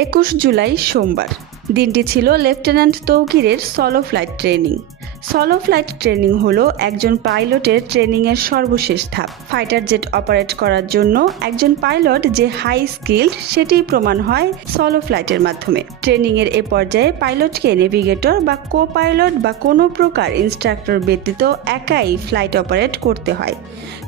21 জুলাই সোমবার। দিনটি ছিল লেফটেন্যান্ট তৌকিরের solo flight training. Solo flight training হলো একজন পাইলটের ট্রেনিংয়ের সর্বশেষ ধাপ। ফাইটার জেট অপারেট করার জন্য একজন পাইলট যে হাই স্কিল্ড সেটিই প্রমাণ হয় সলো ফ্লাইটের মাধ্যমে। ট্রেনিংয়ের এ পর্যায়ে পাইলটকে নেভিগেটর বা কো পাইলট বা কোনো প্রকার ইনস্ট্রাক্টর ব্যতীত একাই ফ্লাইট অপারেট করতে হয়।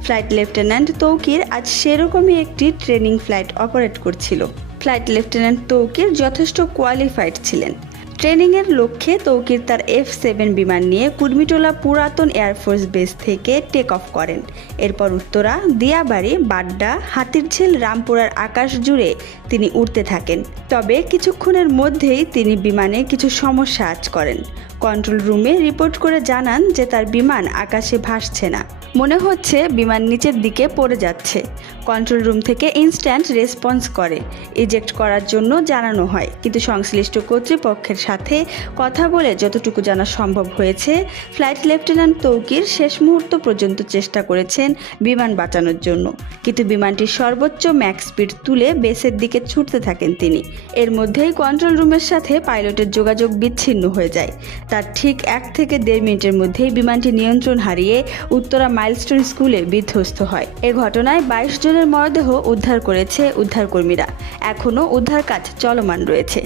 ফ্লাইট লেফটেন্যান্ট তৌকির আজ সেরকমই একটি ট্রেনিং ফ্লাইট অপারেট করছিল। ফ্লাইট লেফটেন্যান্ট তৌকির যথেষ্ট কোয়ালিফাইড ছিলেন। ট্রেনিংয়ের লক্ষ্যে তৌকির তার F-7 বিমান নিয়ে কুর্মিটোলা পুরাতন এয়ারফোর্স বেস থেকে টেক অফ করেন। এরপর উত্তরা, দিয়াবাড়ি, বাড্ডা, হাতিরঝিল, রামপুরার আকাশ জুড়ে তিনি উড়তে থাকেন। তবে কিছুক্ষণের মধ্যেই তিনি বিমানে কিছু সমস্যা আঁচ করেন। কন্ট্রোল রুমে রিপোর্ট করে জানান যে তার বিমান আকাশে ভাসছে না, মনে হচ্ছে বিমান নিচের দিকে পড়ে যাচ্ছে। কন্ট্রোল রুম থেকে ইনস্ট্যান্ট রেসপন্স করে ইজেক্ট করার জন্য জানানো হয়, কিন্তু সংশ্লিষ্ট কর্তৃপক্ষের সাথে কথা বলে যতটুকু জানা সম্ভব হয়েছে, ফ্লাইট লেফটেন্যান্ট তৌকির শেষ মুহূর্ত পর্যন্ত চেষ্টা করেছেন বিমান বাঁচানোর জন্য, কিন্তু বিমানটির সর্বোচ্চ ম্যাক্স স্পিড তুলে বেসের দিকে ছুটতে থাকেন তিনি। এর মধ্যেই কন্ট্রোল রুমের সাথে পাইলটের যোগাযোগ বিচ্ছিন্ন হয়ে যায়। তার ঠিক 1 থেকে 1.5 মিনিটের মধ্যেই বিমানটি নিয়ন্ত্রণ হারিয়ে উত্তরা মাইলস্টোন স্কুলে বিধ্বস্ত হয়। এ ঘটনায় 22 জনের মরদেহ উদ্ধার করেছে উদ্ধারকর্মীরা। এখনও উদ্ধার কাজ চলমান রয়েছে।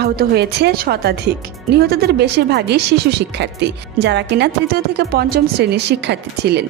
আহত হয়েছে শতাধিক। নিহতদের বেশিরভাগই শিশু শিক্ষার্থী, যারা কিনা 3য় থেকে 5ম শ্রেণীর শিক্ষার্থী ছিলেন।